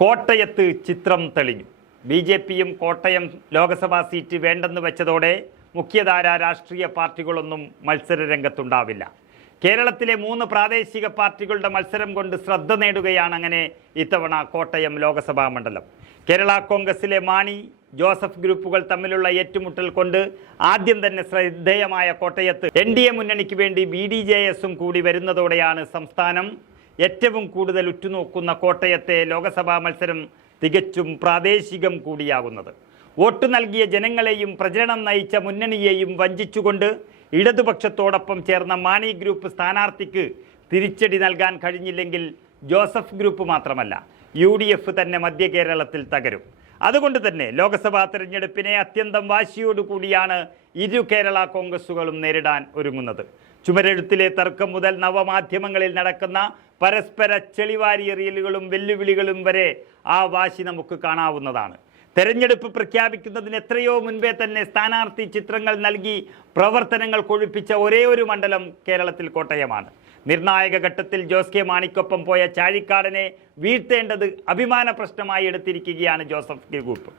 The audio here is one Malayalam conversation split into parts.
കോട്ടയത്ത് ചിത്രം തെളിഞ്ഞു. ബി.ജെ.പിയും കോട്ടയം ലോക്സഭാ സീറ്റ് വേണ്ടെന്ന് വെച്ചതോടെ മുഖ്യധാര രാഷ്ട്രീയ പാർട്ടികളൊന്നും മത്സര രംഗത്തുണ്ടാവില്ല. കേരളത്തിലെ 3 പ്രാദേശിക പാർട്ടികളുടെ മത്സരം കൊണ്ട് ശ്രദ്ധ നേടുകയാണ് അങ്ങനെ ഇത്തവണ കോട്ടയം ലോക്സഭാ മണ്ഡലം. കേരള കോൺഗ്രസിലെ മാണി ജോസഫ് ഗ്രൂപ്പുകൾ തമ്മിലുള്ള ഏറ്റുമുട്ടൽ കൊണ്ട് ആദ്യം തന്നെ ശ്രദ്ധേയമായ കോട്ടയത്ത് എൻ.ഡി.എ മുന്നണിക്ക് വേണ്ടി ബി.ഡി.ജെ.എസും കൂടി വരുന്നതോടെയാണ് സംസ്ഥാനം ഏറ്റവും കൂടുതൽ ഉറ്റുനോക്കുന്ന കോട്ടയത്തെ ലോക്സഭാ മത്സരം തികച്ചും പ്രാദേശികം കൂടിയാകുന്നത്. വോട്ട് നൽകിയ ജനങ്ങളെയും പ്രചരണം നയിച്ച മുന്നണിയെയും വഞ്ചിച്ചുകൊണ്ട് ഇടതുപക്ഷത്തോടൊപ്പം ചേർന്ന മാണി ഗ്രൂപ്പ് സ്ഥാനാർത്ഥിക്ക് തിരിച്ചടി നൽകാൻ കഴിഞ്ഞില്ലെങ്കിൽ ജോസഫ് ഗ്രൂപ്പ് മാത്രമല്ല UDF തന്നെ മധ്യ കേരളത്തിൽ തകരും. അതുകൊണ്ട് തന്നെ ലോക്സഭാ തെരഞ്ഞെടുപ്പിനെ അത്യന്തം വാശിയോടുകൂടിയാണ് ഇരു കേരള കോൺഗ്രസുകളും നേരിടാൻ ഒരുങ്ങുന്നത്. ചുമരെഴുത്തിലെ തർക്കം മുതൽ നവമാധ്യമങ്ങളിൽ നടക്കുന്ന പരസ്പര ചെളിവാരിയെറിയലുകളും വെല്ലുവിളികളും വരെ ആ വാശി നമുക്ക് കാണാവുന്നതാണ്. തെരഞ്ഞെടുപ്പ് പ്രഖ്യാപിക്കുന്നതിന് എത്രയോ മുൻപേ തന്നെ സ്ഥാനാർത്ഥി ചിത്രങ്ങൾ നൽകി പ്രവർത്തനങ്ങൾ കൊഴുപ്പിച്ച ഒരേ ഒരു മണ്ഡലം കേരളത്തിൽ കോട്ടയമാണ്. നിർണായക ഘട്ടത്തിൽ ജോസ് കെ മാണിക്കൊപ്പം പോയ ചാഴിക്കാടനെ വീഴ്ത്തേണ്ടത് അഭിമാന പ്രശ്നമായി എടുത്തിരിക്കുകയാണ് ജോസഫ് ഗ്രൂപ്പ്.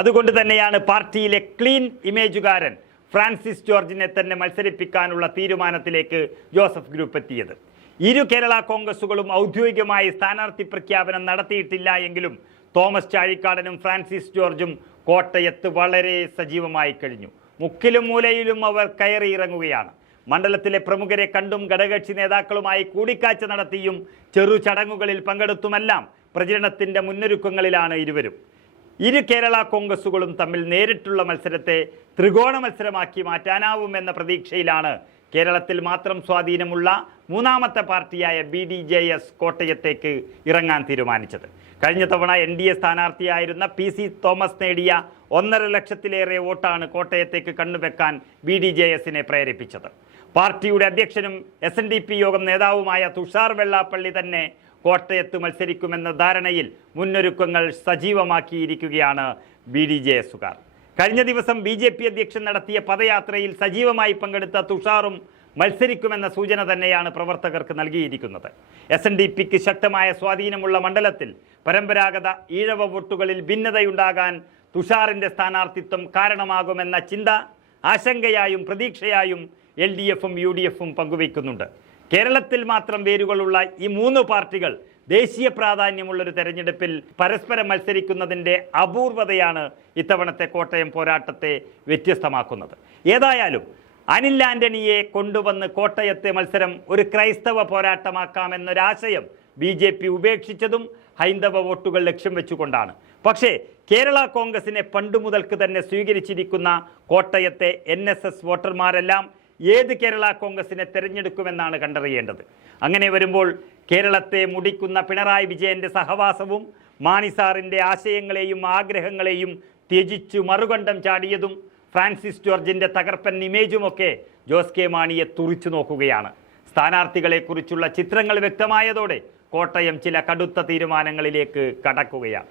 അതുകൊണ്ട് തന്നെയാണ് പാർട്ടിയിലെ ക്ലീൻ ഇമേജുകാരൻ ഫ്രാൻസിസ് ജോർജിനെ തന്നെ മത്സരിപ്പിക്കാനുള്ള തീരുമാനത്തിലേക്ക് ജോസഫ് ഗ്രൂപ്പ് എത്തിയത്. ഇരു കേരള കോൺഗ്രസുകളും ഔദ്യോഗികമായി സ്ഥാനാർത്ഥി പ്രഖ്യാപനം നടത്തിയിട്ടില്ല എങ്കിലും തോമസ് ചാഴിക്കാടനും ഫ്രാൻസിസ് ജോർജും കോട്ടയത്ത് വളരെ സജീവമായി കഴിഞ്ഞു. മുക്കിലും മൂലയിലും അവർ കയറിയിറങ്ങുകയാണ്. മണ്ഡലത്തിലെ പ്രമുഖരെ കണ്ടും ഘടകകക്ഷി നേതാക്കളുമായി കൂടിക്കാഴ്ച നടത്തിയും ചെറു ചടങ്ങുകളിൽ പങ്കെടുത്തുമെല്ലാം പ്രചരണത്തിൻ്റെ മുന്നൊരുക്കങ്ങളിലാണ് ഇരുവരും. ഇരു കേരള കോൺഗ്രസുകളും തമ്മിൽ നേരിട്ടുള്ള മത്സരത്തെ ത്രികോണ മത്സരമാക്കി മാറ്റാനാവുമെന്ന പ്രതീക്ഷയിലാണ് കേരളത്തിൽ മാത്രം സ്വാധീനമുള്ള മൂന്നാമത്തെ പാർട്ടിയായ BDJS കോട്ടയത്തേക്ക് ഇറങ്ങാൻ തീരുമാനിച്ചത്. കഴിഞ്ഞ തവണ NDA സ്ഥാനാർത്ഥിയായിരുന്ന PC തോമസ് നേടിയ 1.5 ലക്ഷത്തിലേറെ വോട്ടാണ് കോട്ടയത്തേക്ക് കണ്ണുവെക്കാൻ BDJSനെ പ്രേരിപ്പിച്ചത്. പാർട്ടിയുടെ അധ്യക്ഷനും SNDP യോഗം നേതാവുമായ തുഷാർ വെള്ളാപ്പള്ളി തന്നെ കോട്ടയത്ത് മത്സരിക്കുമെന്ന ധാരണയിൽ മുന്നൊരുക്കങ്ങൾ സജീവമാക്കിയിരിക്കുകയാണ് BDJSുകാർ. കഴിഞ്ഞ ദിവസം BJP അധ്യക്ഷൻ നടത്തിയ പദയാത്രയിൽ സജീവമായി പങ്കെടുത്ത തുഷാറും മത്സരിക്കുമെന്ന സൂചന തന്നെയാണ് പ്രവർത്തകർക്ക് നൽകിയിരിക്കുന്നത്. SNDPക്ക് ശക്തമായ സ്വാധീനമുള്ള മണ്ഡലത്തിൽ പരമ്പരാഗത ഈഴവ വോട്ടുകളിൽ ഭിന്നതയുണ്ടാകാൻ തുഷാറിൻ്റെ സ്ഥാനാർത്ഥിത്വം കാരണമാകുമെന്ന ചിന്ത ആശങ്കയായും പ്രതീക്ഷയായും LDFും UDFും പങ്കുവയ്ക്കുന്നുണ്ട്. കേരളത്തിൽ മാത്രം വേരുകളുള്ള ഈ 3 പാർട്ടികൾ ദേശീയ പ്രാധാന്യമുള്ളൊരു തെരഞ്ഞെടുപ്പിൽ പരസ്പരം മത്സരിക്കുന്നതിൻ്റെ അപൂർവതയാണ് ഇത്തവണത്തെ കോട്ടയം പോരാട്ടത്തെ വ്യത്യസ്തമാക്കുന്നത്. ഏതായാലും അനിൽ ആന്റണിയെ കൊണ്ടുവന്ന് കോട്ടയത്തെ മത്സരം ഒരു ക്രൈസ്തവ പോരാട്ടമാക്കാമെന്നൊരാശയം BJP ഉപേക്ഷിച്ചതും ഹൈന്ദവ വോട്ടുകൾ ലക്ഷ്യം വെച്ചുകൊണ്ടാണ്. പക്ഷേ കേരള കോൺഗ്രസിനെ പണ്ടു മുതൽക്ക് തന്നെ സ്വീകരിച്ചിരിക്കുന്ന കോട്ടയത്തെ NSS വോട്ടർമാരെല്ലാം ഏത് കേരള കോൺഗ്രസിനെ തിരഞ്ഞെടുക്കുമെന്നാണ് കണ്ടറിയേണ്ടത്. അങ്ങനെ വരുമ്പോൾ കേരളത്തെ മുടിക്കുന്ന പിണറായി വിജയൻ്റെ സഹവാസവും മാണി സാറിൻ്റെ ആശയങ്ങളെയും ആഗ്രഹങ്ങളെയും ത്യജിച്ചു മറുകണ്ഠം ചാടിയതും ഫ്രാൻസിസ് ജോർജിൻ്റെ തകർപ്പൻ ഇമേജുമൊക്കെ ജോസ് കെ മാണിയെ തുറിച്ചു നോക്കുകയാണ്. സ്ഥാനാർത്ഥികളെക്കുറിച്ചുള്ള ചിത്രങ്ങൾ വ്യക്തമായതോടെ കോട്ടയം ചില കടുത്ത തീരുമാനങ്ങളിലേക്ക് കടക്കുകയാണ്.